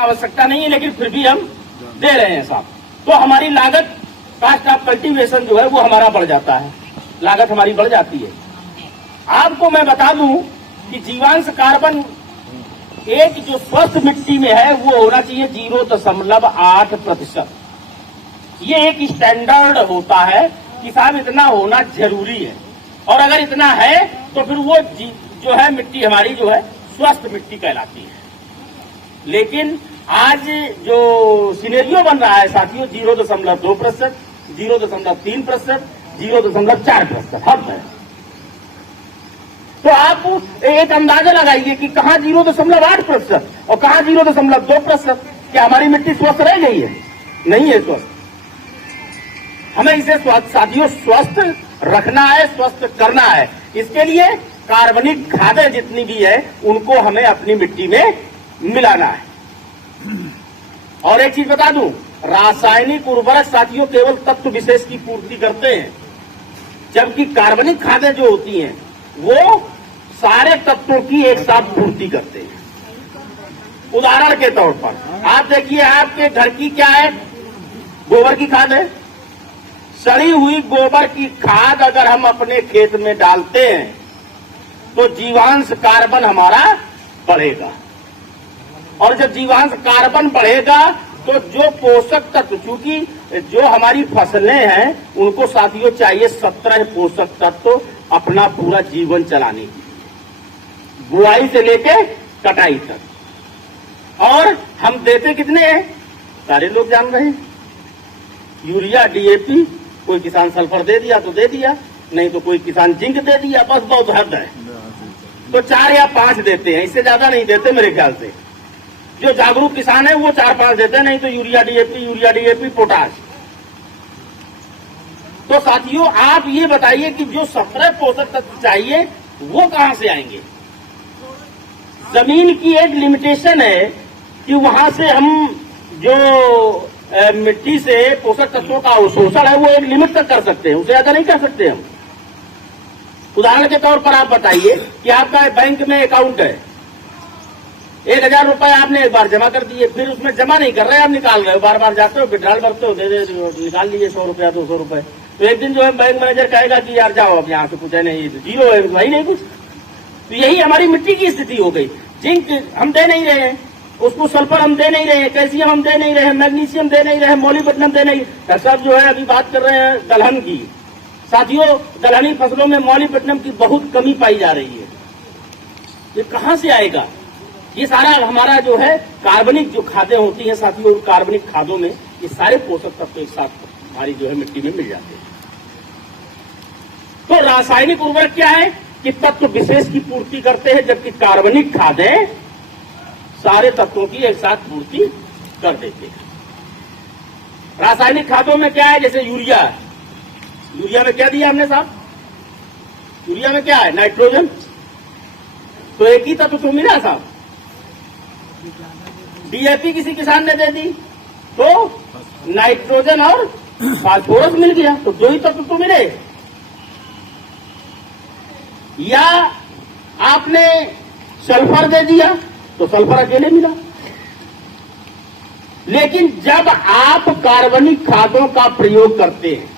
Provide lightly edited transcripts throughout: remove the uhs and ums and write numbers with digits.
आवश्यकता नहीं है, लेकिन फिर भी हम दे रहे हैं साहब। तो हमारी लागत कास्ट ऑफ कल्टीवेशन जो है वो हमारा बढ़ जाता है, लागत हमारी बढ़ जाती है। आपको मैं बता दूं कि जीवांश कार्बन एक जो स्वस्थ मिट्टी में है वो होना चाहिए 0.8%। ये एक स्टैंडर्ड होता है कि साहब इतना होना जरूरी है, और अगर इतना है तो फिर वो जो है मिट्टी हमारी जो है स्वस्थ मिट्टी कहलाती है। लेकिन आज जो सिनेरियो बन रहा है साथियों 0.2%, 0.3%, 0.4% हद है। तो आप एक अंदाजा लगाइए कि कहां 0.8% और कहां 0.2%। क्या हमारी मिट्टी स्वस्थ रह गई है? नहीं है स्वस्थ। हमें इसे साथियों स्वस्थ रखना है, स्वस्थ करना है। इसके लिए कार्बनिक खादें जितनी भी है उनको हमें अपनी मिट्टी में मिलाना है। और एक चीज बता दूं, रासायनिक उर्वरक साथियों केवल तत्व विशेष की पूर्ति करते हैं, जबकि कार्बनिक खादें जो होती हैं वो सारे तत्वों की एक साथ पूर्ति करते हैं। उदाहरण के तौर पर आप देखिए, आपके घर की क्या है, गोबर की खाद है। सड़ी हुई गोबर की खाद अगर हम अपने खेत में डालते हैं तो जीवांश कार्बन हमारा बढ़ेगा, और जब जीवांश कार्बन बढ़ेगा तो जो पोषक तत्व, चूंकि जो हमारी फसलें हैं उनको साथियों चाहिए 17 पोषक तत्व अपना पूरा जीवन चलाने की, बुआई से लेके कटाई तक। और हम देते कितने हैं सारे लोग जान रहे हैं, यूरिया, डीएपी, कोई किसान सल्फर दे दिया तो दे दिया, नहीं तो कोई किसान जिंक दे दिया, बस बहुत हद है। तो 4 या 5 देते हैं, इससे ज्यादा नहीं देते मेरे ख्याल से। जो जागरूक किसान है वो 4-5 देते हैं, नहीं तो यूरिया डीएपी, पोटाश। तो साथियों आप ये बताइए कि जो 17 पोषक तत्व चाहिए वो कहां से आएंगे? जमीन की एक लिमिटेशन है कि वहां से हम जो मिट्टी से पोषक तत्वों का अवशोषण है वो एक लिमिट तक कर सकते हैं, उससे ज्यादा नहीं कर सकते हम। उदाहरण के तौर पर आप बताइए कि आपका बैंक में अकाउंट है, 1000 रुपए आपने एक बार जमा कर दिए, फिर उसमें जमा नहीं कर रहे, आप निकाल रहे हो, बार बार जाते हो, विड्रॉल भरते हो, दे निकाल लीजिए 100 रुपया 200 रुपए। तो एक दिन जो है बैंक मैनेजर कहेगा कि यार जाओ अब यहाँ से कुछ है नहीं, जीरो है, वही नहीं कुछ। तो यही हमारी मिट्टी की स्थिति हो गई। जिंक हम दे नहीं रहे हैं, उसको सल्फर हम दे नहीं रहे हैं, कैल्शियम हम दे नहीं रहे हैं, मैग्नीशियम दे नहीं रहे हैं, मोलिब्डेनम दे नहीं। डॉक्टर साहब जो है अभी बात कर रहे हैं दलहन की। साथियों दलहनी फसलों में मोलिब्डेनम की बहुत कमी पाई जा रही है, ये कहां से आएगा? ये सारा हमारा जो है कार्बनिक जो खादें होती हैं साथियों, कार्बनिक खादों में ये सारे पोषक तत्व एक साथ हमारी जो है मिट्टी में मिल जाते हैं। तो रासायनिक उर्वरक क्या है कि तत्व विशेष की पूर्ति करते हैं, जबकि कार्बनिक खादें सारे तत्वों की एक साथ पूर्ति कर देते हैं। रासायनिक खादों में क्या है, जैसे यूरिया में क्या दिया हमने साहब? यूरिया में क्या है? नाइट्रोजन। तो एक ही तत्व तो मिला साहब। डीएपी किसी किसान ने दे दी तो नाइट्रोजन और फास्फोरस मिल गया, तो 2 ही तत्व तो मिले। या आपने सल्फर दे दिया तो सल्फर अकेले मिला। लेकिन जब आप कार्बनिक खादों का प्रयोग करते हैं,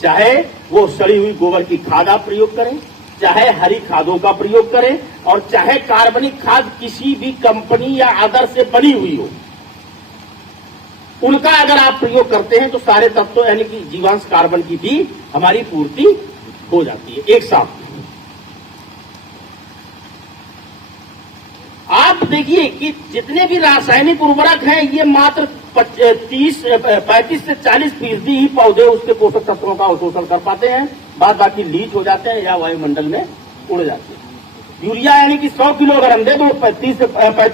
चाहे वो सड़ी हुई गोबर की खाद आप प्रयोग करें, चाहे हरी खादों का प्रयोग करें, और चाहे कार्बनिक खाद किसी भी कंपनी या अदर से बनी हुई हो, उनका अगर आप प्रयोग करते हैं तो सारे तत्व यानी कि जीवांश कार्बन की भी हमारी पूर्ति हो जाती है एक साथ। आप देखिए कि जितने भी रासायनिक उर्वरक हैं ये मात्र 35 से 40% ही पौधे उसके पोषक तत्वों का अवशोषण कर पाते हैं, बाद बाकी लीच हो जाते हैं या वायुमंडल में उड़ जाते हैं। यूरिया यानी कि 100 किलो अगर हम दे दो 35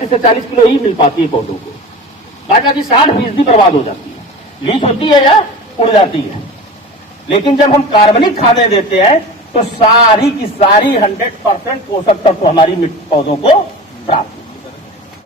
से 40 किलो ही मिल पाती है पौधों को, बाद बाकी 60% बर्बाद हो जाती है, लीच होती है या उड़ जाती है। लेकिन जब हम कार्बनिक खादें देते हैं तो सारी की सारी 100% पोषक तत्व हमारी पौधों को प्राप्त